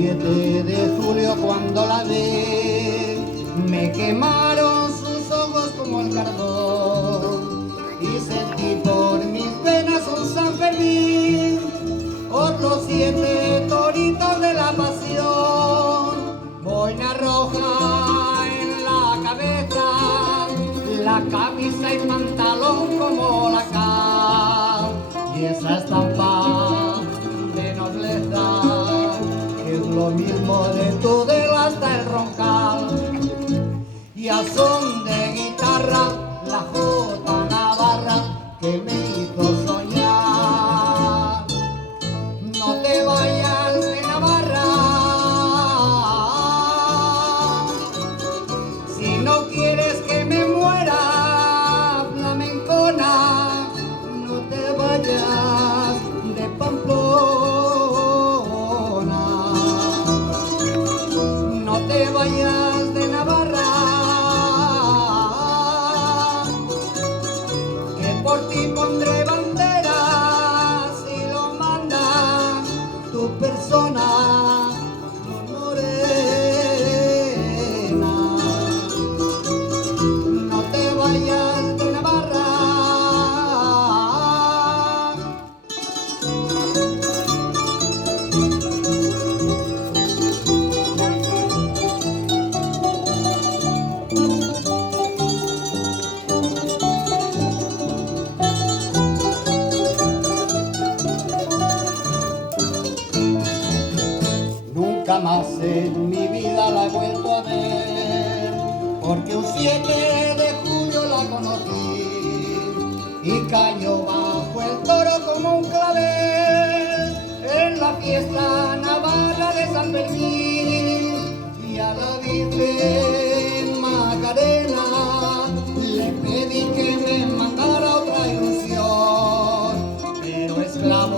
7 de julio cuando la vi, me quemaron sus ojos como el carbón y sentí por mis venas un San Fermín, otros 7 toritos de la pasión, boina roja en la cabeza, la camisa y pantalón como la cal, y esa estampa de nobleza que es lo mismo de Tudela hasta el Roncal, y a son de guitarra la jota navarra que me hizo soñar. No te vayas de Navarra si no quieres que me muera, flamencona. No te vayas de Pamplona, no te vayas de Navarra, que por ti pondré bandera si lo manda tu persona, Flor Morena. No te vayas de Navarra. Nunca más en mi vida la he vuelto a ver, porque un 7 de julio la conocí y cayó bajo el toro como un clavel en la fiesta navarra de San Fermín, y a la Virgen Macarena le pedí que me mandara otra ilusión, pero esclavo